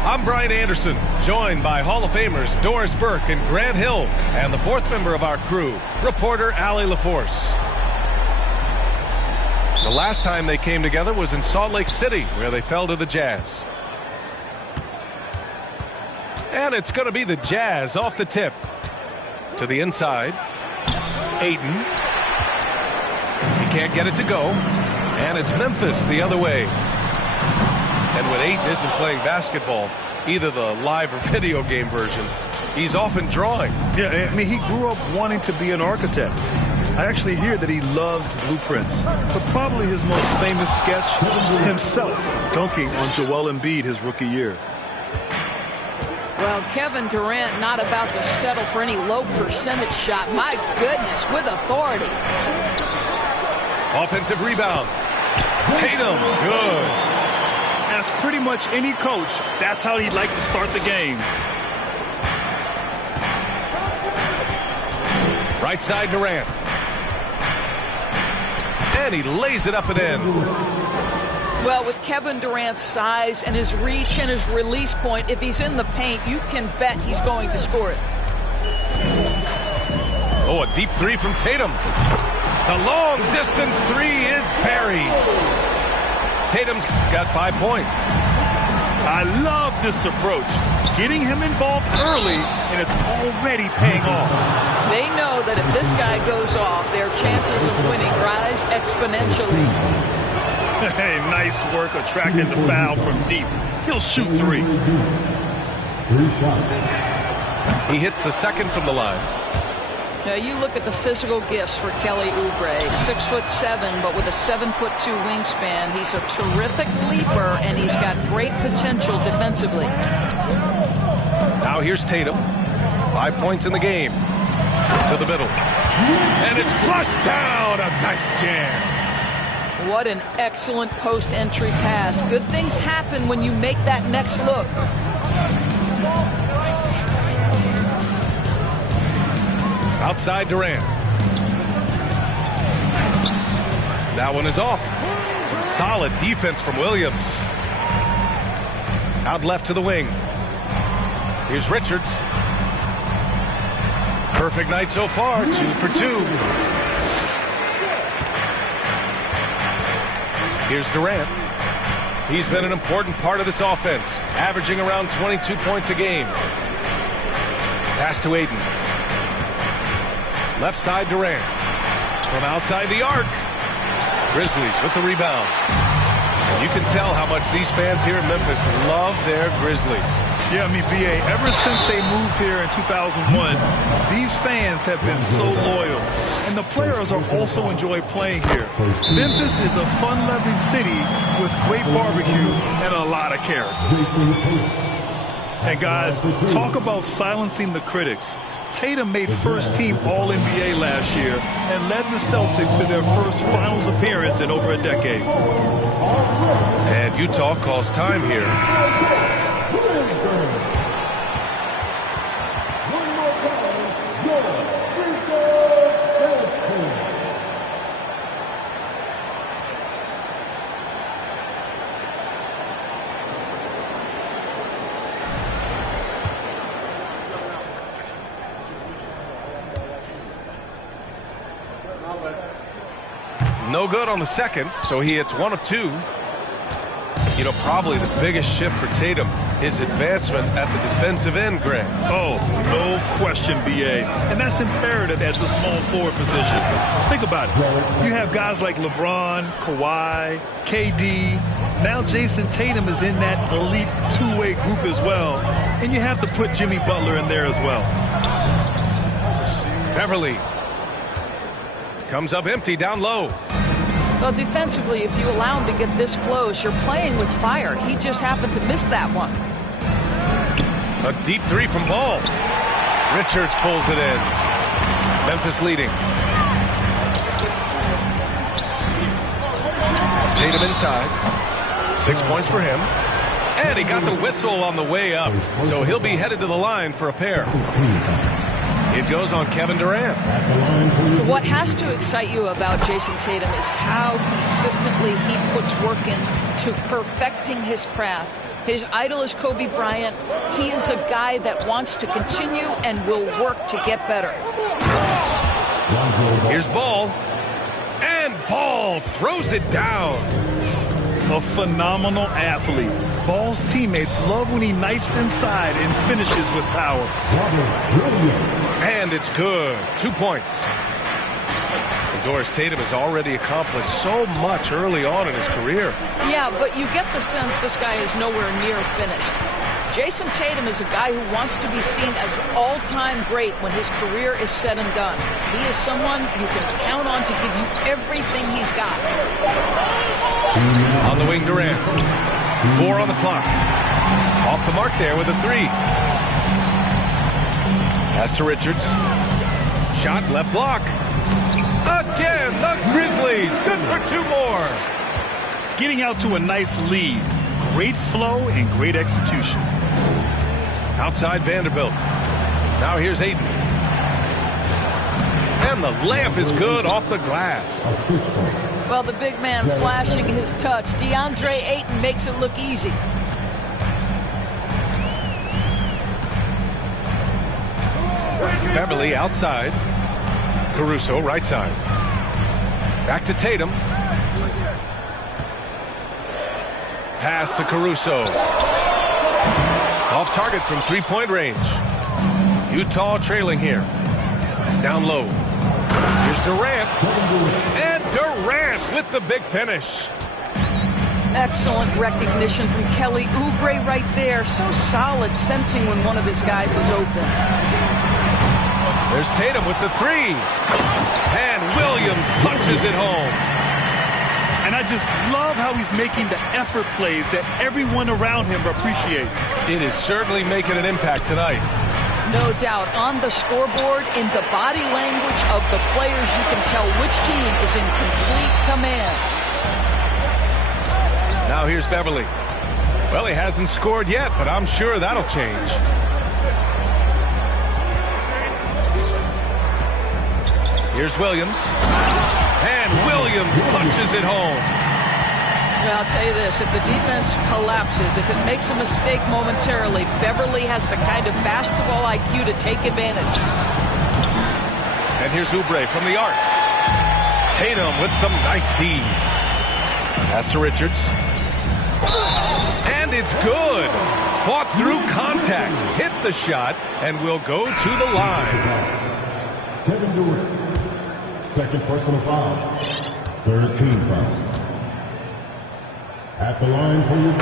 I'm Brian Anderson, joined by Hall of Famers Doris Burke and Grant Hill, and the fourth member of our crew, reporter Allie LaForce. The last time they came together was in Salt Lake City, where they fell to the Jazz. And it's going to be the Jazz off the tip. To the inside. Ayton. He can't get it to go. And it's Memphis the other way. And when Ayton isn't playing basketball, either the live or video game version, he's often drawing. Yeah, I mean, he grew up wanting to be an architect. I actually hear that he loves blueprints. But probably his most famous sketch, himself dunking on Joel Embiid his rookie year. Well, Kevin Durant not about to settle for any low percentage shot. My goodness, with authority. Offensive rebound. Tatum, good. As pretty much any coach, that's how he'd like to start the game. Right side Durant. And he lays it up and in. Well, with Kevin Durant's size and his reach and his release point, if he's in the paint, you can bet he's going to score it. Oh, a deep three from Tatum. The long distance three is buried. Tatum's got 5 points. I love this approach. Getting him involved early, and it's already paying off. They know that if this guy goes off, their chances of winning rise exponentially. Hey, nice work attracting the foul from deep. He'll shoot three. 3 shots. He hits the second from the line. You look at the physical gifts for Kelly Oubre. 6'7", but with a 7'2" wingspan. He's a terrific leaper, and he's got great potential defensively. Now here's Tatum. 5 points in the game. To the middle. And it's flushed down. A nice jam. What an excellent post-entry pass. Good things happen when you make that next look. Outside Durant. That one is off. Some solid defense from Williams. Out left to the wing. Here's Richards. Perfect night so far. 2 for 2. Here's Durant. He's been an important part of this offense, averaging around 22 points a game. Pass to Ayton. Left side Durant. From outside the arc. Grizzlies with the rebound. And you can tell how much these fans here in Memphis love their Grizzlies. Yeah, I mean, B.A., ever since they moved here in 2001, these fans have been so loyal. And the players are also enjoy playing here. Memphis is a fun-loving city with great barbecue and a lot of character. And guys, talk about silencing the critics. Tatum made first-team All-NBA last year and led the Celtics to their first finals appearance in over a decade. And Utah calls time here. No good on the second, so he hits 1 of 2. You know, probably the biggest shift for Tatum, his advancement at the defensive end, Greg. Oh, no question, B.A. And that's imperative at the small forward position. Think about it. You have guys like LeBron, Kawhi, KD. Now Jason Tatum is in that elite two-way group as well. And you have to put Jimmy Butler in there as well. Beverly comes up empty down low. Well, defensively, if you allow him to get this close, you're playing with fire. He just happened to miss that one. A deep three from Ball. Richards pulls it in. Memphis leading. Tatum inside. 6 points for him. And he got the whistle on the way up. So he'll be headed to the line for a pair. It goes on Kevin Durant. What has to excite you about Jason Tatum is how consistently he puts work into perfecting his craft. His idol is Kobe Bryant. He is a guy that wants to continue and will work to get better. Here's Ball. And Ball throws it down. A phenomenal athlete. Ball's teammates love when he knifes inside and finishes with power. And it's good. 2 points. Doris Tatum has already accomplished so much early on in his career. Yeah, but you get the sense this guy is nowhere near finished. Jason Tatum is a guy who wants to be seen as an all-time great when his career is said and done. He is someone you can count on to give you everything he's got. On the wing, Durant. 4 on the clock. Off the mark there with a 3. Pass to Richards. Shot left block. Again, the Grizzlies. Good for 2 more. Getting out to a nice lead. Great flow and great execution. Outside Vanderbilt. Now here's Ayton. And the layup is good off the glass. Well, the big man flashing his touch. DeAndre Ayton makes it look easy. Beverly outside. Caruso right side. Back to Tatum. Pass to Caruso. Off target from 3-point range. Utah trailing here. Down low. Here's Durant. And Durant with the big finish. Excellent recognition from Kelly Oubre right there. So solid, sensing when one of his guys is open. There's Tatum with the 3. And Williams punches it home. And I just love how he's making the effort plays that everyone around him appreciates. It is certainly making an impact tonight. No doubt. On the scoreboard, in the body language of the players, you can tell which team is in complete command. Now here's Beverly. Well, he hasn't scored yet, but I'm sure that'll change. Here's Williams. And Williams punches it home. Well, I'll tell you this, if the defense collapses, if it makes a mistake momentarily, Beverly has the kind of basketball IQ to take advantage. And here's Oubre from the arc. Tatum with some nice D. Pass to Richards. And it's good. Fought through contact, hit the shot, and will go to the line. Kevin Durant. Second personal foul. Third team foul. At the line for you.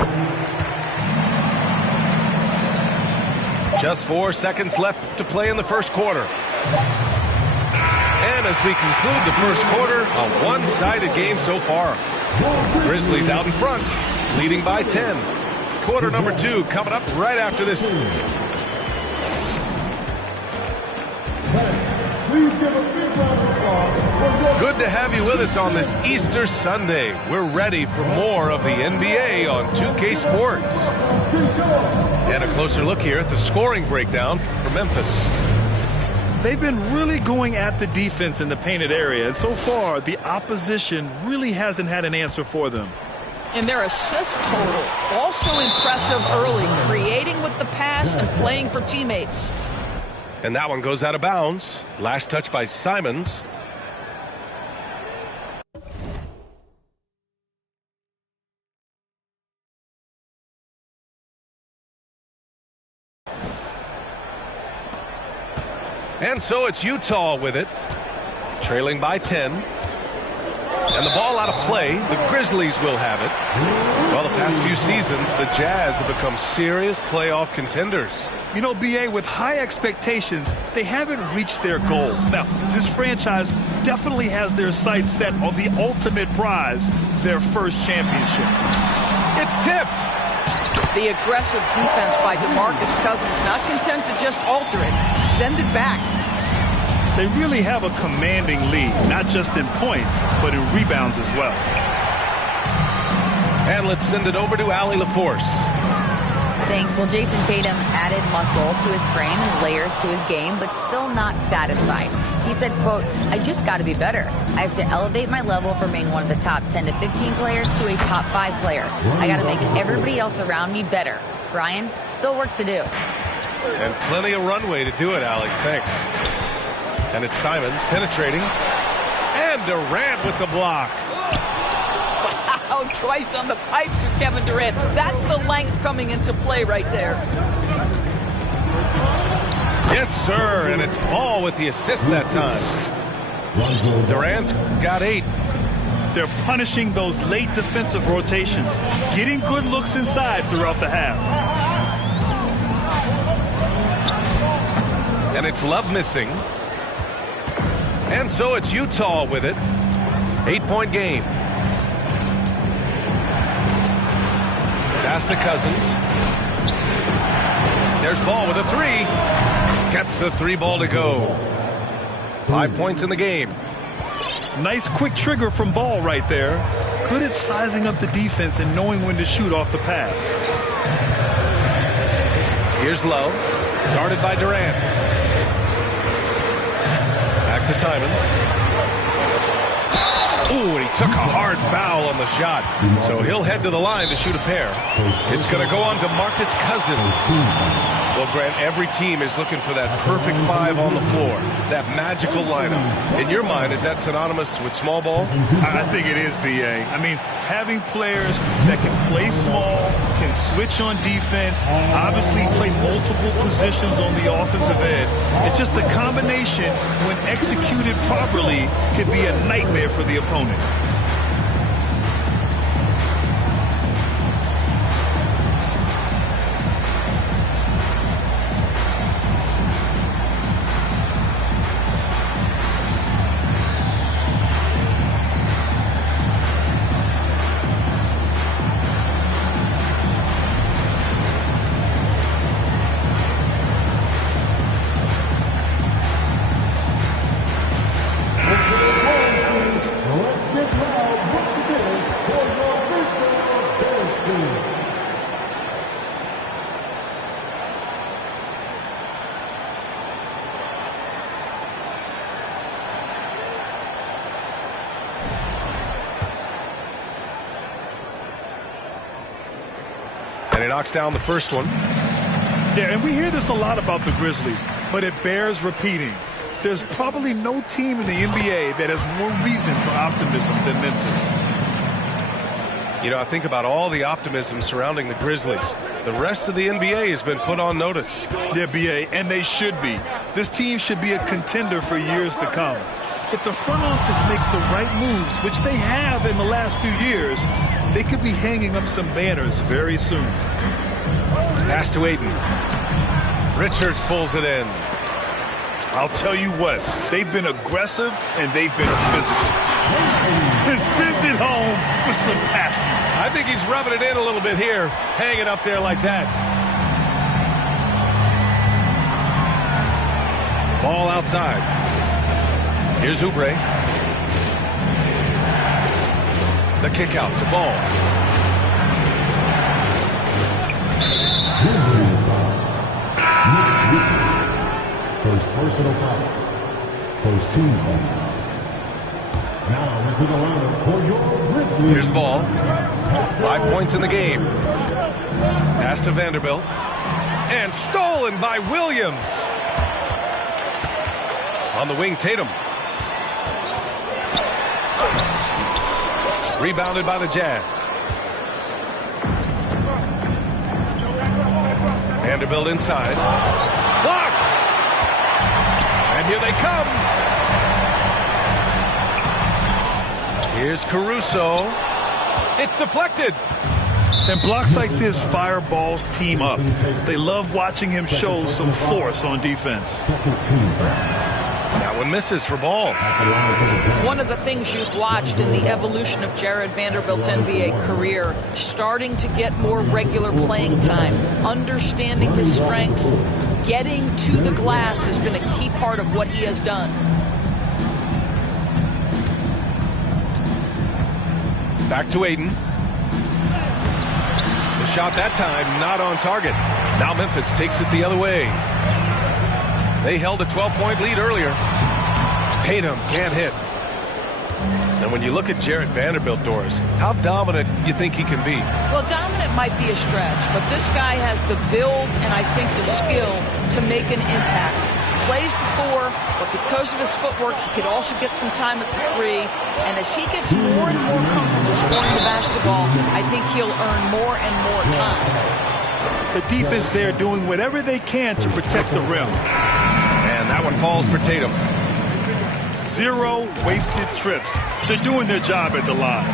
Just 4 seconds left to play in the first quarter. And as we conclude the first quarter, a one-sided game so far. Grizzlies out in front, leading by 10. Quarter number 2 coming up right after this. Please give a big round of applause. Good to have you with us on this Easter Sunday. We're ready for more of the NBA on 2K Sports. And a closer look here at the scoring breakdown for Memphis. They've been really going at the defense in the painted area, and so far the opposition really hasn't had an answer for them. And their assist total, also impressive early, creating with the pass and playing for teammates. And that one goes out of bounds. Last touch by Simons. And so it's Utah with it, trailing by 10. And the ball out of play. The Grizzlies will have it. Well, the past few seasons, the Jazz have become serious playoff contenders. You know, B.A., with high expectations, they haven't reached their goal. Now, this franchise definitely has their sights set on the ultimate prize, their first championship. It's tipped. The aggressive defense by DeMarcus Cousins, not content to just alter it, send it back. They really have a commanding lead, not just in points, but in rebounds as well. And let's send it over to Allie LaForce. Thanks. Well, Jason Tatum added muscle to his frame and layers to his game, but still not satisfied. He said, quote, "I just got to be better. I have to elevate my level from being one of the top 10 to 15 players to a top 5 player. I got to make everybody else around me better. Brian, still work to do." And plenty of runway to do it, Allie. Thanks. And it's Simons penetrating. And Durant with the block. Wow, twice on the pipes for Kevin Durant. That's the length coming into play right there. Yes, sir. And it's Ball with the assist that time. Durant's got 8. They're punishing those late defensive rotations, getting good looks inside throughout the half. And it's Love missing. And so it's Utah with it. 8-point game. Pass to Cousins. There's Ball with a 3. Gets the 3 ball to go. 5 points in the game. Nice quick trigger from Ball right there. Good at sizing up the defense and knowing when to shoot off the pass. Here's Love. Guarded by Durant. Back to Simons. Ooh, and he took a hard foul on the shot. So he'll head to the line to shoot a pair. It's going to go on to Marcus Cousins. Well, Grant, every team is looking for that perfect 5 on the floor. That magical lineup. In your mind, is that synonymous with small ball? I think it is, B.A. I mean, having players that can play small, can switch on defense, obviously play multiple positions on the offensive end. It's just a combination, when executed properly, could be a nightmare for the opponent. And he knocks down the first one. Yeah, and we hear this a lot about the Grizzlies, but it bears repeating. There's probably no team in the NBA that has more reason for optimism than Memphis. You know, I think about all the optimism surrounding the Grizzlies. The rest of the NBA has been put on notice. Yeah, B.A., and they should be. This team should be a contender for years to come. If the front office makes the right moves, which they have in the last few years, they could be hanging up some banners very soon. Pass to Ayton. Richards pulls it in. I'll tell you what, they've been aggressive and they've been physical. And sends it home with some passion. I think he's rubbing it in a little bit here, hanging up there like that. Ball outside. Here's Oubre. The kick out to Ball. First personal foul. First team foul. Now into the lineup for your Grizzlies. Here's Ball. 5 points in the game. Pass to Vanderbilt. And stolen by Williams. On the wing, Tatum. Rebounded by the Jazz. Vanderbilt inside. Blocked! And here they come. Here's Caruso. It's deflected. And blocks like this fire Ball's team up. They love watching him show some force on defense. Second team foul. That one misses for ball. One of the things you've watched in the evolution of Jared Vanderbilt's NBA career, starting to get more regular playing time, understanding his strengths, getting to the glass has been a key part of what he has done. Back to Ayton. The shot that time not on target. Now Memphis takes it the other way. They held a 12-point lead earlier. Tatum can't hit. And when you look at Jared Vanderbilt, Doris, how dominant you think he can be? Well, dominant might be a stretch, but this guy has the build and I think the skill to make an impact. Plays the 4, but because of his footwork, he could also get some time at the 3. And as he gets more and more comfortable scoring the basketball, I think he'll earn more and more time. The defense there doing whatever they can to protect the rim. And that one falls for Tatum. 0 wasted trips. They're doing their job at the line.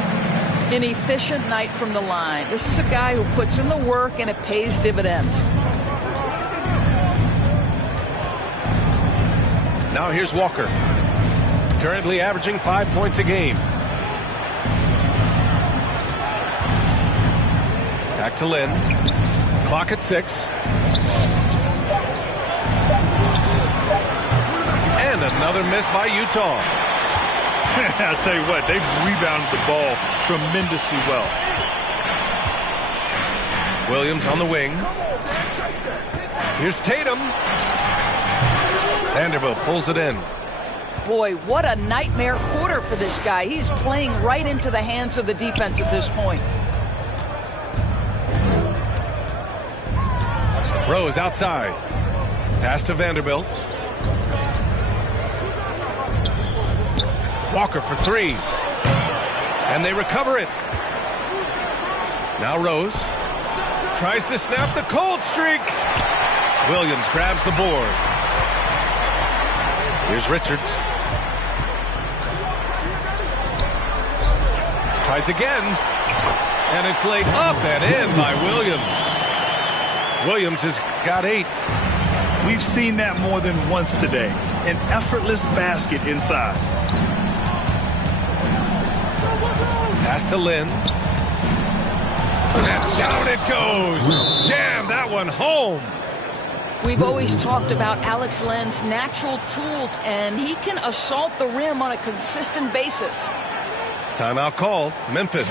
An efficient night from the line. This is a guy who puts in the work and it pays dividends. Now here's Walker. Currently averaging 5 points a game. Back to Lynn. Clock at 6. And another miss by Utah. I'll tell you what, they've rebounded the ball tremendously well. Williams on the wing. Here's Tatum. Vanderbilt pulls it in. Boy, what a nightmare quarter for this guy. He's playing right into the hands of the defense at this point. Rose outside. Pass to Vanderbilt. Walker for 3. And they recover it. Now Rose tries to snap the cold streak. Williams grabs the board. Here's Richards. Tries again. And it's laid up and in by Williams. Williams has got 8. We've seen that more than once today. An effortless basket inside. Pass to Lynn. And down it goes. Jam that one home. We've always talked about Alex Len's natural tools, and he can assault the rim on a consistent basis. Timeout called. Memphis.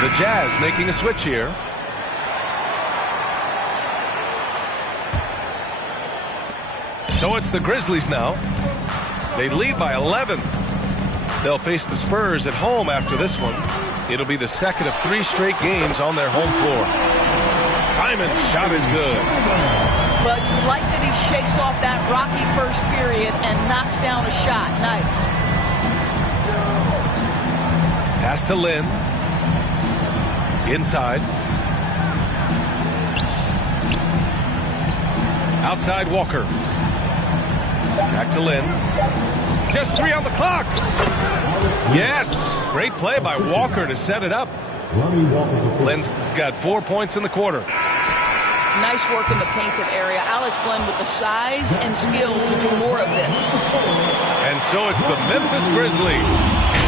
The Jazz making a switch here. So it's the Grizzlies now. They lead by 11. They'll face the Spurs at home after this one. It'll be the second of 3 straight games on their home floor. Simon's shot is good. But you like that he shakes off that rocky first period and knocks down a shot. Nice. Pass to Lynn. Inside. Outside Walker. Back to Lynn. Just 3 on the clock. Yes. Great play by Walker to set it up. Lynn's got 4 points in the quarter. Nice work in the painted area. Alex Len with the size and skill to do more of this. And so it's the Memphis Grizzlies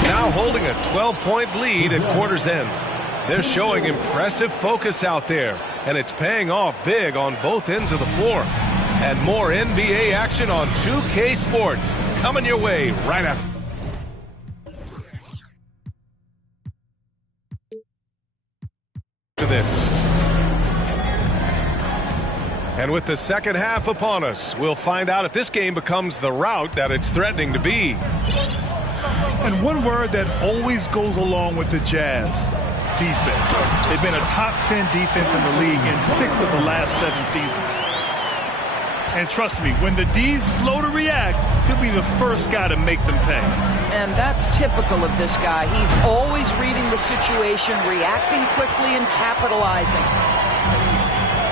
now holding a 12-point lead at quarter's end. They're showing impressive focus out there, and it's paying off big on both ends of the floor. And more NBA action on 2K Sports coming your way right after this. And with the second half upon us, we'll find out if this game becomes the rout that it's threatening to be. And one word that always goes along with the Jazz: defense. They've been a top 10 defense in the league in 6 of the last 7 seasons. And trust me, when the D's slow to react, he'll be the first guy to make them pay. And that's typical of this guy. He's always reading the situation, reacting quickly, and capitalizing.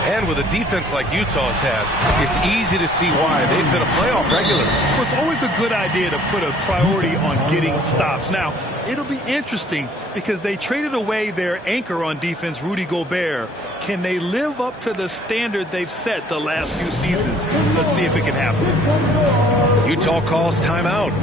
And with a defense like Utah's had, it's easy to see why they've been a playoff regular. Well, it's always a good idea to put a priority on getting stops. Now, it'll be interesting because they traded away their anchor on defense, Rudy Gobert. Can they live up to the standard they've set the last few seasons? Let's see if it can happen. Utah calls timeout.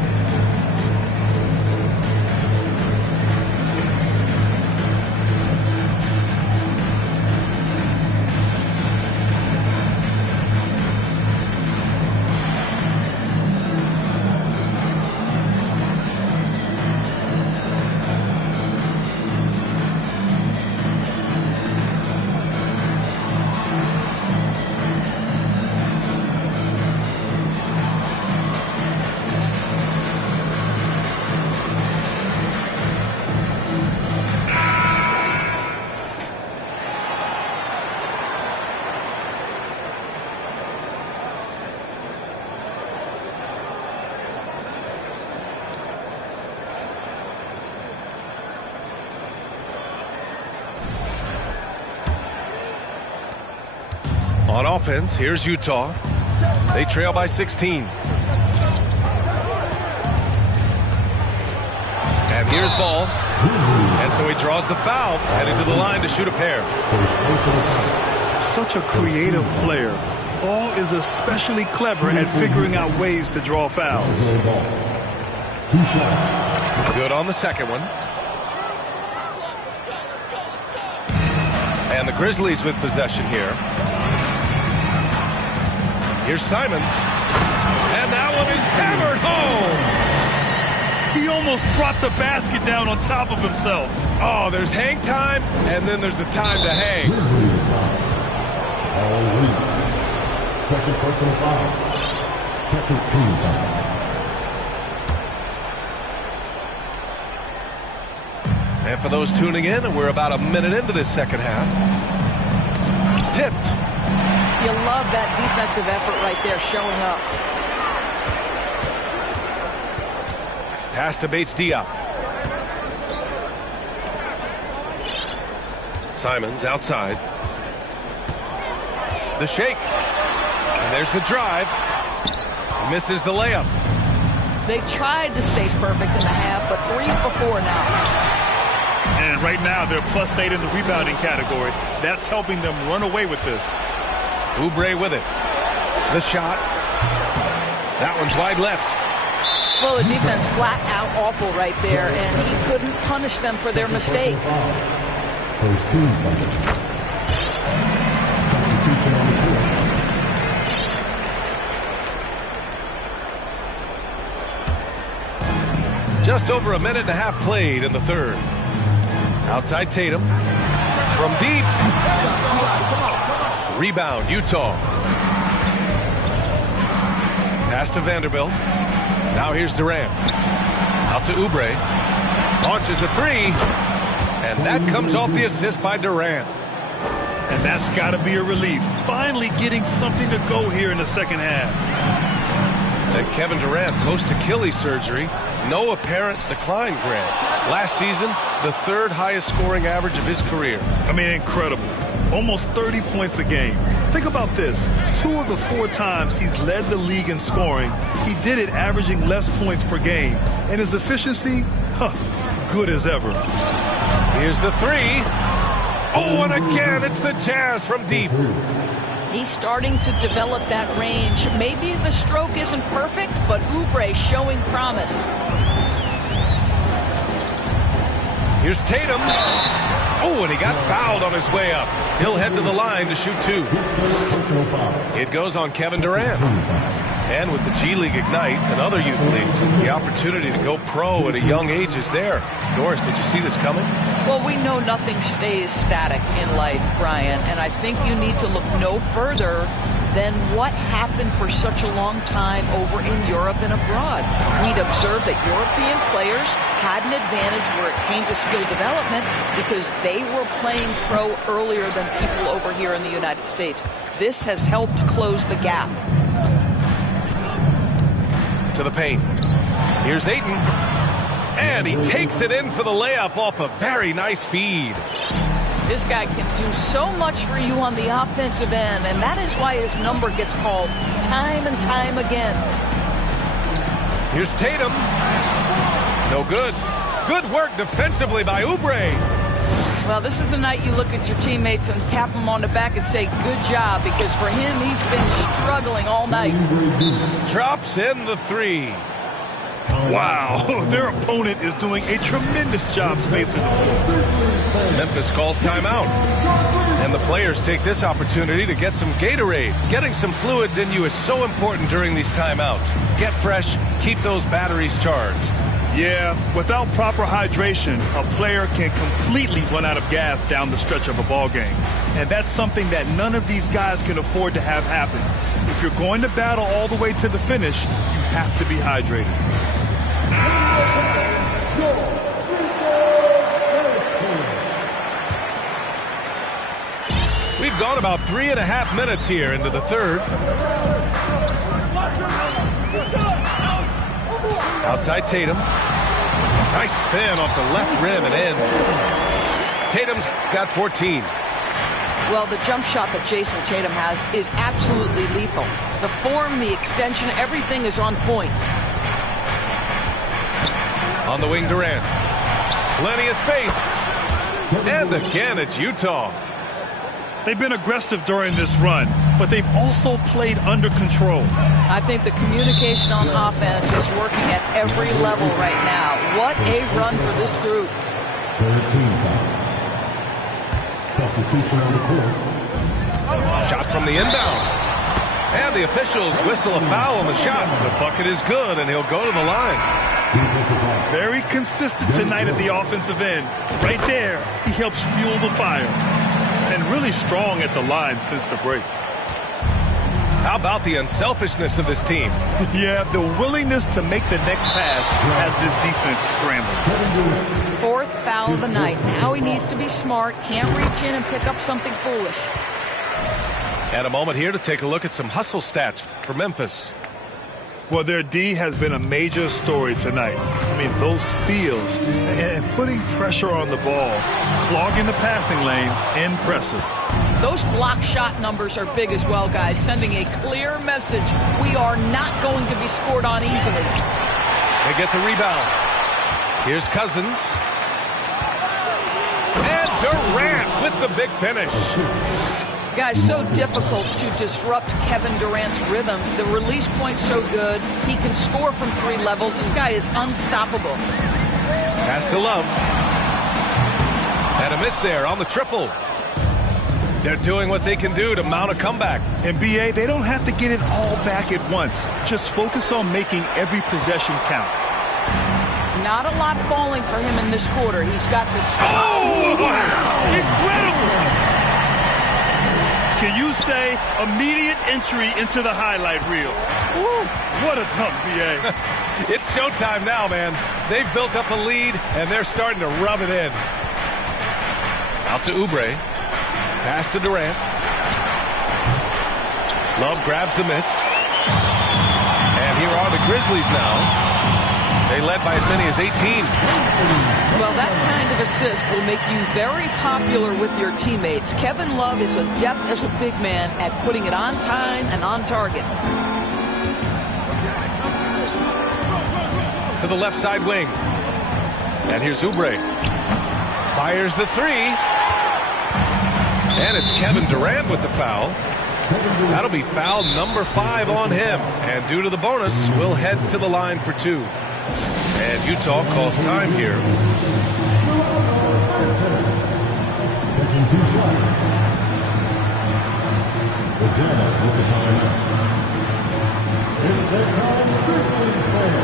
On offense, here's Utah. They trail by 16. And here's Ball. And so he draws the foul, heading to the line to shoot a pair. Such a creative player. Ball is especially clever at figuring out ways to draw fouls. Good on the second one. And the Grizzlies with possession here. Here's Simons. And that one is hammered home. He almost brought the basket down on top of himself. Oh, there's hang time, and then there's a time to hang. Second personal foul. Second team foul. And for those tuning in, we're about a minute into this second half. Tipped. You love that defensive effort right there showing up. Pass to Bates-Diop. Simons outside. The shake. And there's the drive. Misses the layup. They tried to stay perfect in the half, but 3 before now. And right now, they're +8 in the rebounding category. That's helping them run away with this. Oubre with it. The shot. That one's wide left. Well, the defense flat out awful right there, and he couldn't punish them for their mistake. First team foul. Substitution on the court. Just over a minute and a half played in the third. Outside Tatum. From deep. Rebound, Utah. Pass to Vanderbilt. Now here's Durant. Out to Oubre. Launches a three. And that comes off the assist by Durant. And that's got to be a relief. Finally getting something to go here in the second half. And Kevin Durant, post-Achilles surgery, no apparent decline, Grant. Last season, the 3rd highest scoring average of his career. I mean, incredible. Almost 30 points a game. Think about this. 2 of the 4 times he's led the league in scoring, he did it averaging less points per game. And his efficiency, good as ever. Here's the three. Oh, and again, it's the Jazz from deep. He's starting to develop that range. Maybe the stroke isn't perfect, but Oubre showing promise. Here's Tatum. Oh, and he got fouled on his way up. He'll head to the line to shoot 2. It goes on Kevin Durant. And with the G League Ignite and other youth leagues, the opportunity to go pro at a young age is there. Doris, did you see this coming? Well, we know nothing stays static in life, Brian, and I think you need to look no further than what happened for such a long time over in Europe and abroad. We'd observed that European players had an advantage where it came to skill development because they were playing pro earlier than people over here in the United States. This has helped close the gap. To the paint. Here's Ayton. And he takes it in for the layup off a very nice feed. This guy can do so much for you on the offensive end, and that is why his number gets called time and time again. Here's Tatum. No good. Good work defensively by Oubre. Well, this is the night you look at your teammates and tap them on the back and say, good job, because for him, he's been struggling all night. Drops in the three. Wow, their opponent is doing a tremendous job spacing the floor. Memphis calls timeout. And the players take this opportunity to get some Gatorade. Getting some fluids in you is so important during these timeouts. Get fresh, keep those batteries charged. Yeah, without proper hydration, a player can completely run out of gas down the stretch of a ball game. And that's something that none of these guys can afford to have happen. If you're going to battle all the way to the finish, you have to be hydrated. We've gone about 3.5 minutes here into the third. Outside Tatum. Nice spin off the left rim and in. Tatum's got 14. Well, the jump shot that Jason Tatum has is absolutely lethal. The form, the extension, everything is on point. On the wing, Durant. Plenty of space. And again, it's Utah. They've been aggressive during this run, but they've also played under control. I think the communication on offense is working at every level right now. What a run for this group. 13 foul. Substitution on the court. Shot from the inbound. And the officials whistle a foul on the shot. The bucket is good, and he'll go to the line. Very consistent tonight at the offensive end. Right there, he helps fuel the fire. And really strong at the line since the break. How about the unselfishness of this team? Yeah, the willingness to make the next pass has this defense scrambled. Fourth foul of the night. Now he needs to be smart. Can't reach in and pick up something foolish. And a moment here to take a look at some hustle stats for Memphis. Well, their D has been a major story tonight. I mean, those steals and putting pressure on the ball, clogging the passing lanes, impressive. Those block shot numbers are big as well, guys, sending a clear message. We are not going to be scored on easily. They get the rebound. Here's Cousins. And Durant with the big finish. Guys, so difficult to disrupt Kevin Durant's rhythm. The release point's so good. He can score from 3 levels. This guy is unstoppable. Pass to Love. And a miss there on the triple. They're doing what they can do to mount a comeback. And BA, they don't have to get it all back at once. Just focus on making every possession count. Not a lot falling for him in this quarter. He's got to stop. Oh, wow. Incredible. Can you say immediate entry into the highlight reel? Woo, what a dunk, BA. It's showtime now, man. They've built up a lead, and they're starting to rub it in. Out to Oubre. Pass to Durant. Love grabs the miss. And here are the Grizzlies now. They led by as many as 18. Well, that kind of assist will make you very popular with your teammates. Kevin Love is adept as a big man at putting it on time and on target. To the left side wing. And here's Oubre. Fires the three. And it's Kevin Durant with the foul. That'll be foul number 5 on him. And due to the bonus, we'll head to the line for 2. And Utah calls time here. Taking 2 shots. The Jazz with the timeout. It's the Grizzlies player.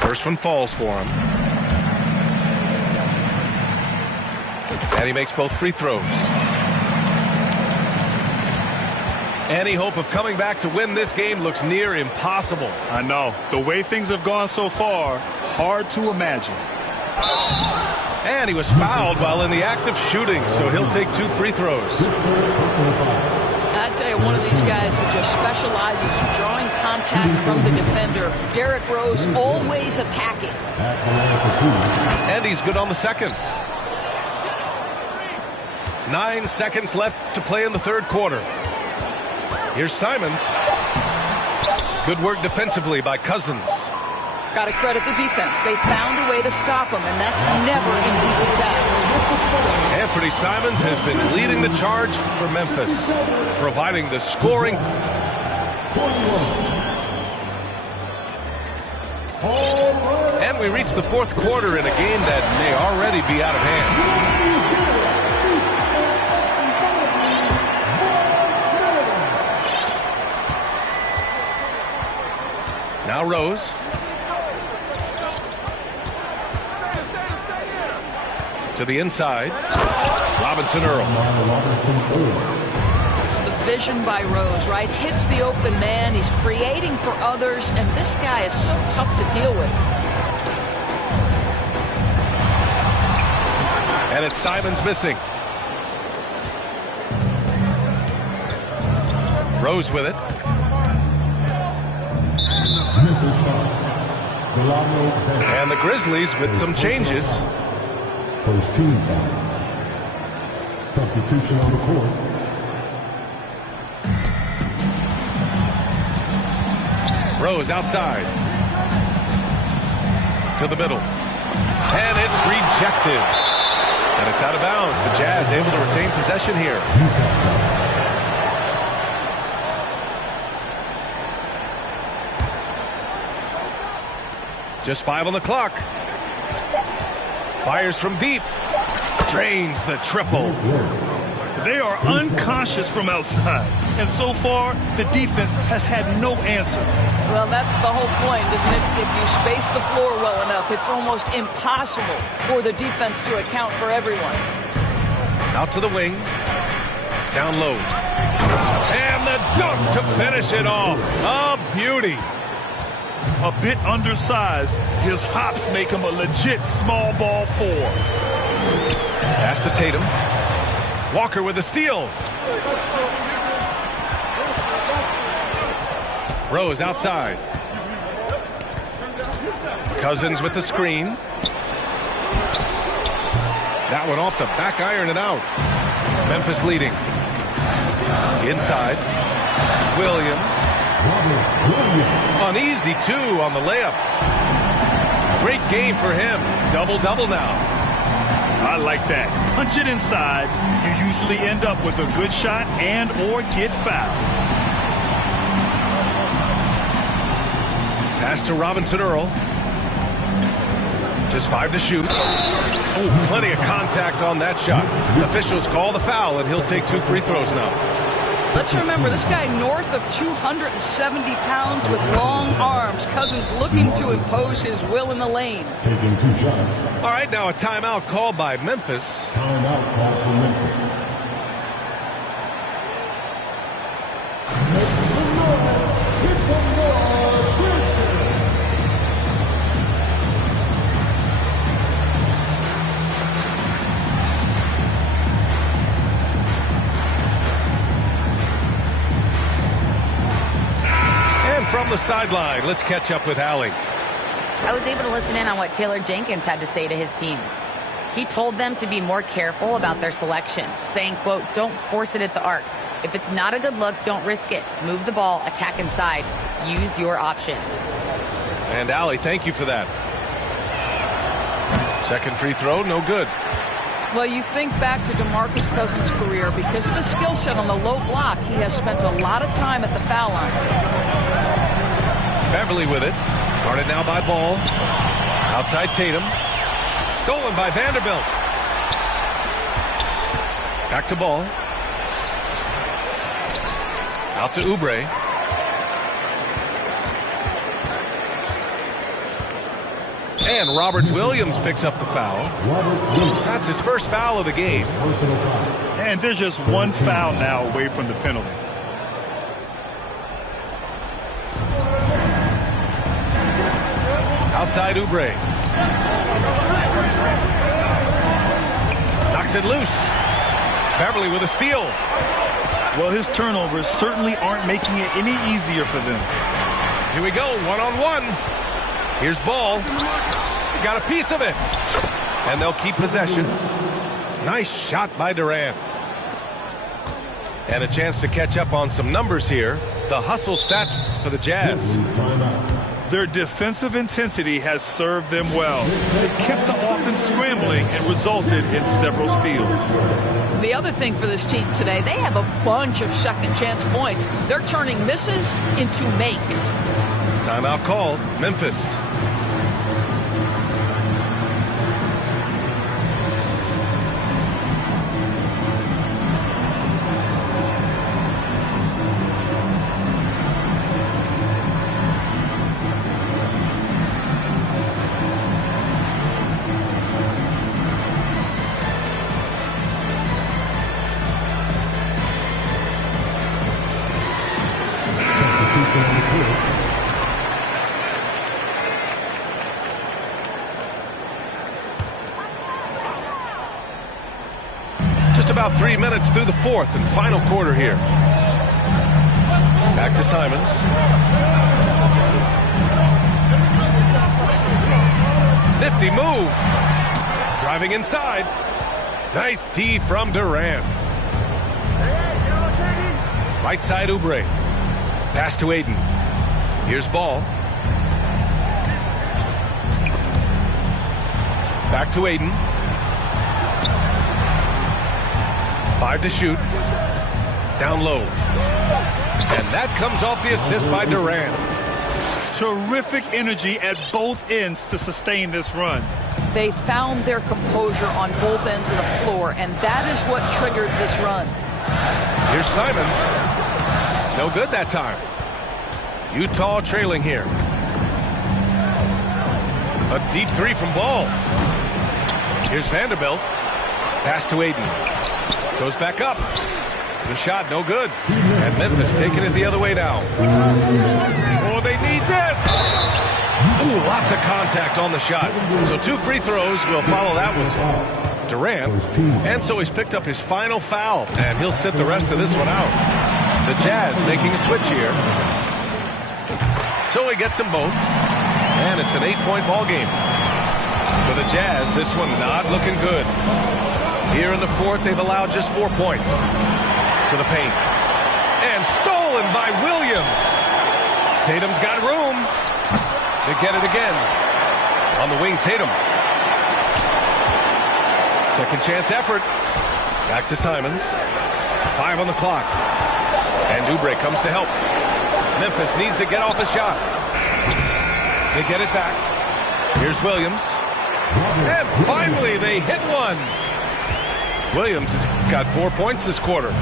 First one falls for him. And he makes both free throws. Any hope of coming back to win this game looks near impossible. I know. The way things have gone so far, hard to imagine. And he was fouled while in the act of shooting, so he'll take 2 free throws. I tell you, one of these guys who just specializes in drawing contact from the defender. Derrick Rose always attacking. And he's good on the second. 9 seconds left to play in the third quarter. Here's Simons. Good work defensively by Cousins. Got to credit the defense. They found a way to stop him, and that's never an easy task. Anthony Simons has been leading the charge for Memphis, providing the scoring. And we reach the fourth quarter in a game that may already be out of hand. Now Rose. To the inside. Robinson Earl. The vision by Rose, right? Hits the open man. He's creating for others, and this guy is so tough to deal with. And it's Simons missing. Rose with it. And the Grizzlies with some changes. First team foul. Substitution on the court. Rose outside. To the middle. And it's rejected. And it's out of bounds. The Jazz able to retain possession here. Just 5 on the clock. Fires from deep. Drains the triple. They are unconscious from outside. And so far, the defense has had no answer. Well, that's the whole point, isn't it? If you space the floor well enough, it's almost impossible for the defense to account for everyone. Out to the wing. Down low. And the dunk to finish it off. A beauty. A bit undersized, his hops make him a legit small ball 4. Pass to Tatum. Walker with a steal. Rose outside. Cousins with the screen. That one off the back iron and out. Memphis leading. Inside. Williams. Uneasy, too, on the layup. Great game for him. Double-double now. I like that. Punch it inside. You usually end up with a good shot and or get fouled. Pass to Robinson Earl. Just 5 to shoot. Oh, plenty of contact on that shot. Officials call the foul, and he'll take 2 free throws now. Let's remember, this guy north of 270 pounds with long arms. Cousins looking to impose his will in the lane. Taking 2 shots. All right, now a timeout called by Memphis. Timeout call for Memphis. From the sideline, let's catch up with Allie. I was able to listen in on what Taylor Jenkins had to say to his team. He told them to be more careful about their selections, saying, quote, don't force it at the arc. If it's not a good look, don't risk it. Move the ball, attack inside. Use your options. And Allie, thank you for that. Second free throw, no good. Well, you think back to DeMarcus Cousins' career. Because of his skill set on the low block, he has spent a lot of time at the foul line. Beverly with it. Guarded now by Ball. Outside Tatum. Stolen by Vanderbilt. Back to Ball. Out to Oubre. And Robert Williams picks up the foul. That's his first foul of the game. And there's just one foul now away from the penalty. Outside Oubre. Knocks it loose. Beverly with a steal. Well, his turnovers certainly aren't making it any easier for them. Here we go, one-on-one. Here's Ball. Got a piece of it. And they'll keep possession. Nice shot by Durant. And a chance to catch up on some numbers here. The hustle stats for the Jazz. Their defensive intensity has served them well. They kept the offense scrambling and resulted in several steals. The other thing for this team today, they have a bunch of second chance points. They're turning misses into makes. Timeout called. Memphis. Just about 3 minutes through the fourth and final quarter here. Back to Simons. Nifty move. Driving inside. Nice D from Durant. Right side Oubre. Pass to Ayton. Here's Ball. Back to Ayton. 5 to shoot. Down low. And that comes off the assist by Durant. Terrific energy at both ends to sustain this run. They found their composure on both ends of the floor, and that is what triggered this run. Here's Simons. No good that time. Utah trailing here. A deep three from Ball. Here's Vanderbilt. Pass to Ayton. Goes back up. The shot no good. And Memphis taking it the other way now. Oh, they need this. Ooh, lots of contact on the shot. So 2 free throws will follow that whistle. Durant. And so he's picked up his final foul. And he'll sit the rest of this one out. The Jazz making a switch here. So he gets them both. And it's an 8-point ball game. For the Jazz, this one not looking good. Here in the fourth, they've allowed just 4 points. To the paint. And stolen by Williams. Tatum's got room. They get it again. On the wing, Tatum. Second chance effort. Back to Simons. 5 on the clock. And Oubre comes to help. Memphis needs to get off a shot. They get it back. Here's Williams. And finally, they hit one. Williams has got 4 points this quarter.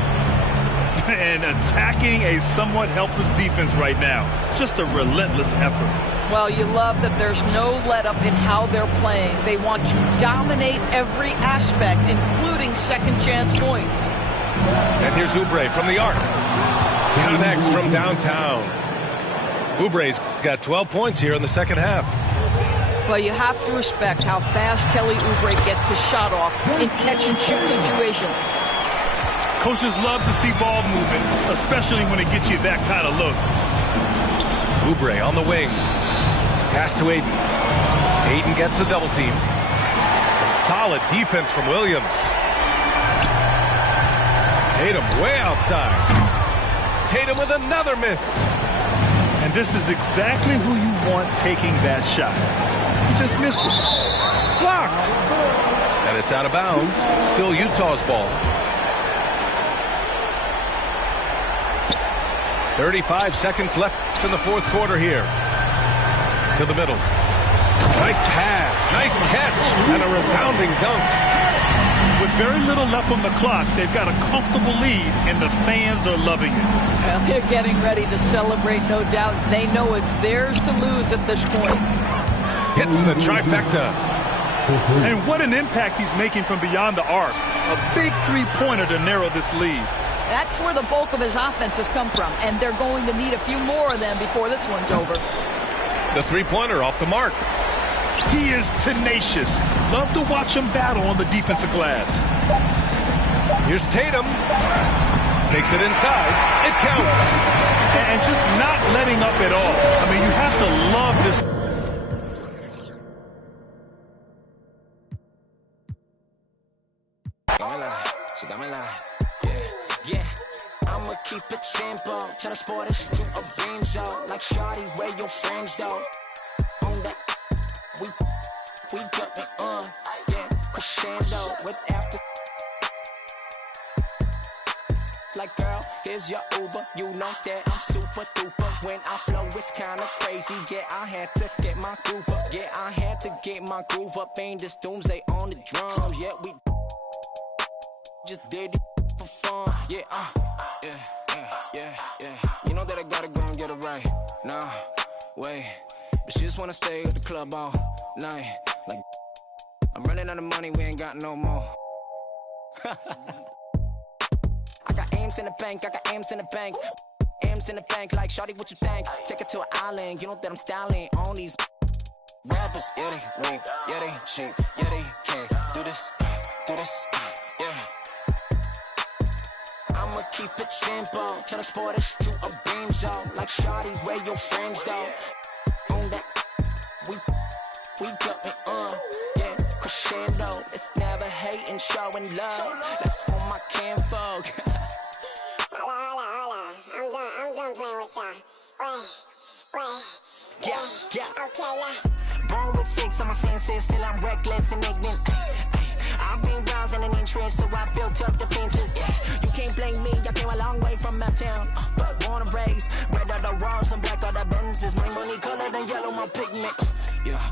And attacking a somewhat helpless defense right now. Just a relentless effort. Well, you love that there's no let-up in how they're playing. They want to dominate every aspect, including second-chance points. And here's Oubre from the arc. Connects from downtown. Oubre's got 12 points here in the second half. Well, you have to respect how fast Kelly Oubre gets his shot off in catch-and-shoot situations. Coaches love to see ball movement, especially when it gets you that kind of look. Oubre on the wing. Pass to Ayton. Ayton gets a double team. Some solid defense from Williams. Tatum way outside. Tatum with another miss. And this is exactly who you want taking that shot. He just missed it. Blocked. And it's out of bounds. Still Utah's ball. 35 seconds left in the fourth quarter here. To the middle. Nice pass. Nice catch. And a resounding dunk. With very little left on the clock, they've got a comfortable lead, and the fans are loving it. Well, they're getting ready to celebrate, no doubt. They know it's theirs to lose at this point. Hits the trifecta. And what an impact he's making from beyond the arc. A big three-pointer to narrow this lead. That's where the bulk of his offense has come from, and they're going to need a few more of them before this one's over. The three-pointer off the mark. He is tenacious. Love to watch him battle on the defensive glass. Here's Tatum. Takes it inside. It counts. And just not letting up at all. I mean, you have to love this. Yeah. I'ma keep it simple. Tell the sporters to a benzo. Like Shawty, where your friends though. On that, we got it on. Yeah, crescendo with after. Like girl, here's your Uber. You know that I'm super duper. When I flow, it's kinda crazy. Yeah, I had to get my groove up. Yeah, I had to get my groove up. Ain't this doomsday on the drums. Yeah, we just did it for fun. Yeah, yeah. You know that I gotta go and get it right. Nah, wait. But she just wanna stay at the club all night. Like, I'm running out of money, we ain't got no more. I got M's in the bank, I got M's in the bank. M's in the bank, like shawty, what you think? Take it to an island, you know that I'm styling on these rappers. Yeah, they weak, yeah, they cheap, yeah, they can't do this, yeah. I'ma keep it simple, tell the sporters to a benzo. Like shawty, where your friends though? On that, we got it on. Yeah, crescendo, it's never hating, showing love. That's for my kinfolk. I'm done playing with y'all. Wait. Yeah. Okay, now. Born with 6 on my senses, still I'm reckless and ignorant. I've been browsing an interest, so I built up defenses. You can't blame me, I came a long way from uptown. But born and raised, red are the walls and black are the Benzes. My money colored and yellow, my pigment. Yeah.